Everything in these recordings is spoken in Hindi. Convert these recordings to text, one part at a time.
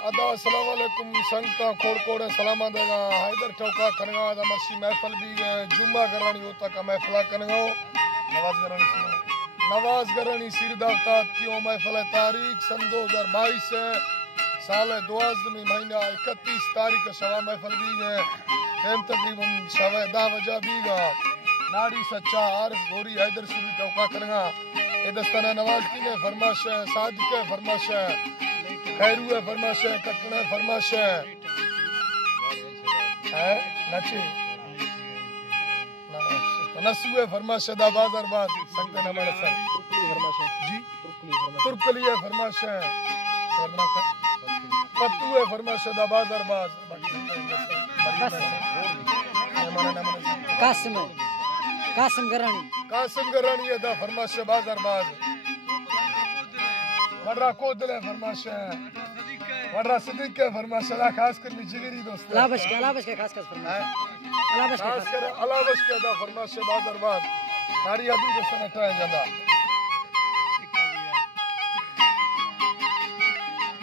अदा अस्सलाम वालेकुम संगता खोड़कोड़े सलामा देगा हैदर चौका कनगा दा मर्सी महफिल भी जुम्मा करानी होता का महफिला कनगा नवाज करानी सिर दावता क्यों महफिल तारीख सन 2022 साल 12 महीना 31 तारीख शवा महफिल भी है टाइम तकरीबन 10 बजे भी गा नाड़ी सच्चा आरिफ गोरी हैदर सुरी चौका कनगा ए दस्ताना नवाज की ने फरमाश है सादिक है फरमाश है खैरू है फरमाश है कटना है फरमाश है नचे नसू है फरमाश है दा बाजार बाज संगते न मरे सर जी तुर्कली है फरमाश है पत्तू है फरमाश है दा बाजार बाज कासिम गरानी है दा फरमाश है बाजार बाज वड्रा कोदले फरमाश है वड्रा सदीक है फरमाश है खास कर जिगरी दोस्त अलाबश के खास फरमाश अलाबश के दा फरमाश है बाजार बाज नारी अभी दोस्त ने टाइम जंदा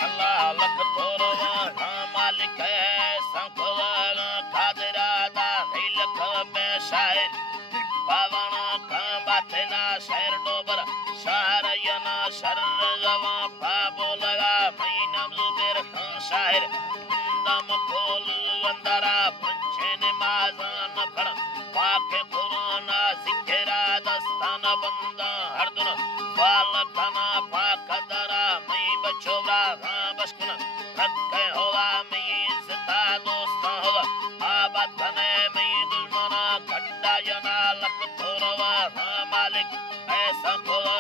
अल्लाह लख तोरवा मालिक है संखवा कादरा दा लख में शायर पावन का बातना शहर डोबर शहर यना शर जवा बाबो लगा महीना जुबेर खान शायर दम खोल अंदरा पंचे नमाज़ान खड़ा पाके कुरान जिक्रा दस्तान बंदा हर दुन वाल तना पाक दरा मई बचोरा बशकुन रखे होगा मई इज्जता दोस्ता होगा आबाद बने मई दुश्मना खड्डा जना लक तोरवा मालिक ऐसा खोला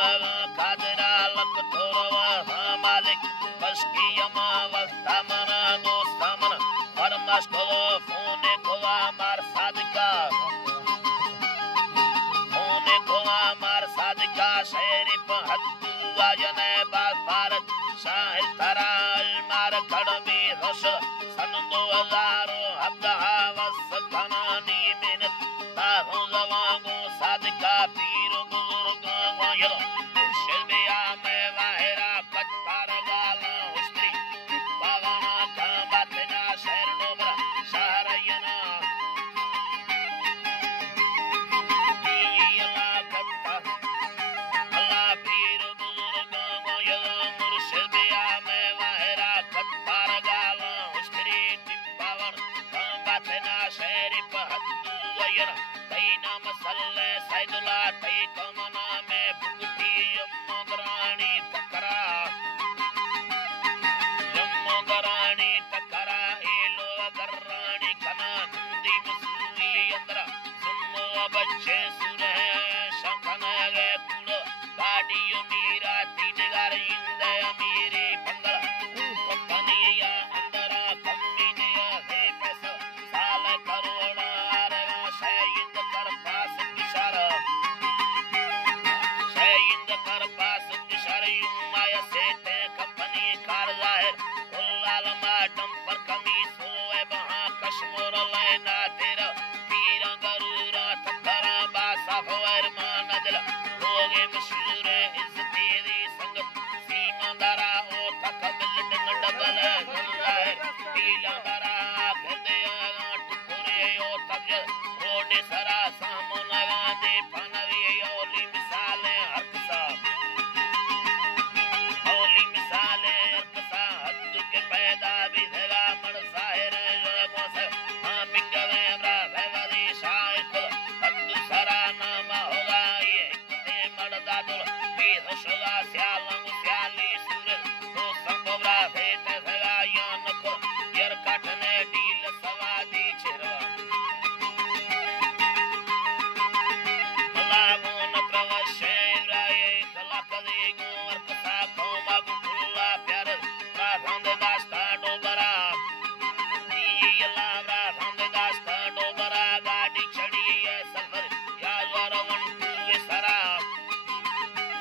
कादरा लक तोरवा मालिक बस की यमा वस्ता मना दोस्ता मना फरमाश खोलो फोने खोला मार सादिका फोने खोला मार सादिका शेरी पहत्तू आजने बाल भारत शाहिल तराल मार खड़मी रश सन 2000 हब्दा वस कनानी मिनट तारों जवांगों सादिका पीरो बुजुर्ग वायलो शिल्बिया में वाहिरा कट्टार वाला हुस्त्री बावाना का बातना शहर डोबरा शहर यना अल्लाह कट्टार अल्लाह पीरो बुजुर्ग वायलो शिल्बिया में वाहिरा कट्टार वाला हुस्त्री बावन का बातना शहर पहत्तू वायना तैना मसल्ले सैदुल्ला तै कमना में भुगती यम्मगरानी तकरा एलो गरानी कना नंदी मसूली अंदरा सुनो बच्चे सुने शंखना गे कुड़ो गाड़ियों मीरा तीन घर इंदे अमीरी पंगला कंपनिया अंदरा कंपनिया है पैसा साल करोड़ा आरेगा शहीद कर पास इशारा शहीद कर पास इशारा माया सेठे कंपनी कार जाहिर कुल्लाल माडम पर कमीज होए वहां कश्मीर लेना तेरा पीरा गरूरा थकरा बासा होर मान दिल लोगे मशहूर इज्जती दी संगत सीमांदारा ओ तक बिल्डिंग डबल जाहिर पीला दरा गदे टुकड़े ओ तक रोड सरा सामने दे पनवी ओली मिसाले हकसा ओली मिसाले हकसा हद के पैदा भी हैगा मर साहिर जो से हां बिंगवे हमरा हैवादी शायद हद सरा नाम होगा ये ते मर्दा दुल भी हसला स्यालंग स्याली सूर तो संभवरा भेट हैगा यान को यार काटने डील सवादी छिरवा लामोन प्रवशे राय कला कदी गोर कसा को बाबू फुल्ला प्यार राधंद दास्ता डोबरा ये लावरा रंद दास्ता डोबरा गाड़ी चढ़ी है सफर या वरवन टू सरा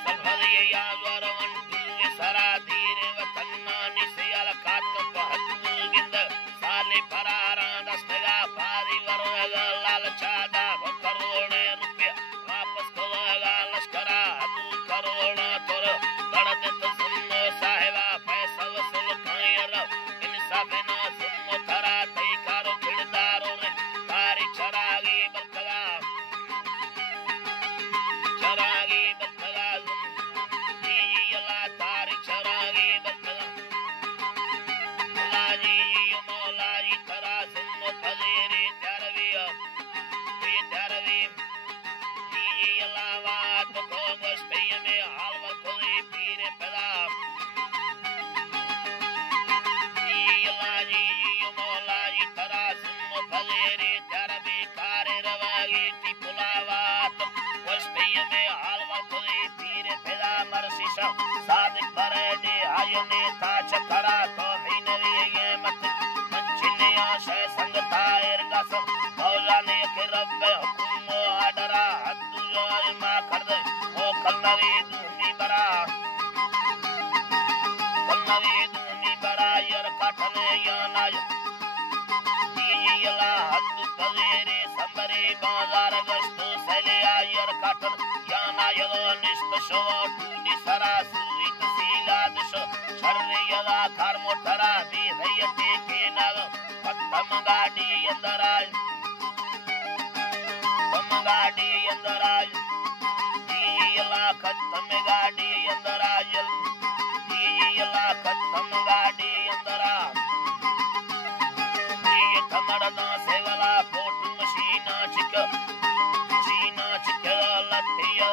सफर या वरवन टू सरा धीरे वतन निसियल काट पहत्तू गिंद साले फरारा दस्तगा पारी वरगा लाल चादा करोड़े रुपया वापस खोलेगा लश्करा 2 करोड़ तोर गड़द तो सुनो साहिबा पैसा वसूल खायर इन कलेरी तरबी कारे रवागी ती पुलावात वस्ती में हालवा कोई पीर फिदा मरसिसा सादिक करे दे आयने ता चकरा तो हिनरी ये मत मंचिनिया से संग तायर गसम मौला ने के रब हुकुम आडरा हद जो मा कर दे ओ कलरी दूनी बरा यार काटने या नाय यला हद कलेरे संबरे बाजार गस्तो सलिया यार काटन या नाय निष्ठ शो टूनी सरा सुवित सीला दशो छरने यला कार मोटरा भी हयते के नाग पत्तम गाड़ी अंदराय यला खत्म गाड़ी अंदराय यला खत्म गाड़ी अंदरा ये कमरना सेवला फोटो मशीना चिक लतिया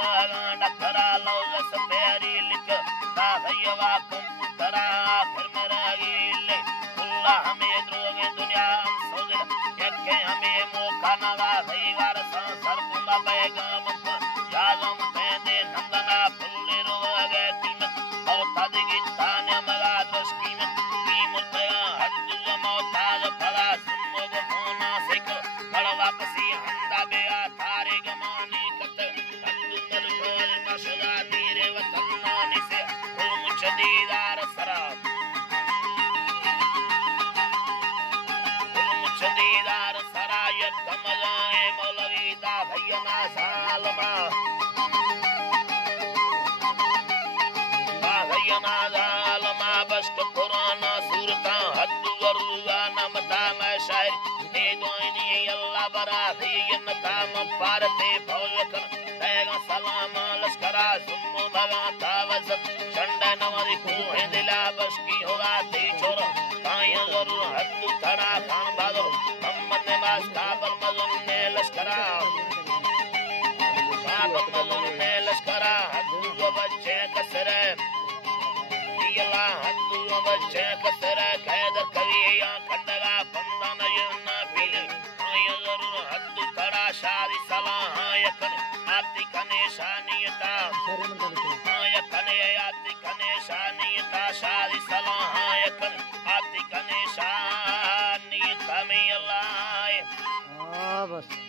डकरा लौस पेरी लिख ताहयवा कंप्यूटरा आखिर में रहीले कुल्ला हमें द्रोगे दुनिया हम सोजिल यके हमें मौका नवा हईवार संसर बुला पैगाम यालम तेने नंदना फुल्ले रोगे कीमत और तादिगी ताने मगा दृश कीमत कीमत हद मौताज फला सुमोग फोना सिक बड़ा वापसी हंदा बेया थारे गमानी कत हद नल मशदा तेरे वतन नानी से कुल मुचदीदार सराब मुचदीदार सरायत कमलाए मौलवी दा भैया सालमा नाजालमा बश्क कुराना सूरता हद वरुगा नमता मैं शायर हे दोइनी अल्लाह बरा थीन ताम पारते फौजकन देगा सलाम लश्करा सुम्मो भगा तावज चंडे नवरी को है दिला बश्की होगा ती छोर काया जरूर हद थड़ा खान बादो मोहम्मद ने बास काबल मजन ने लश्करा हद बच्चे कसरे यला हद्दु बच्चे कसरे कैदर कविया खंडगा पंदन यन्ना बिल आया जरूर हद्दु थड़ा शादी सलाह यकन आती कने शानियता आया कने आती कने शानियता शादी सलाह यकन आती कने शानियता में अल्लाह बस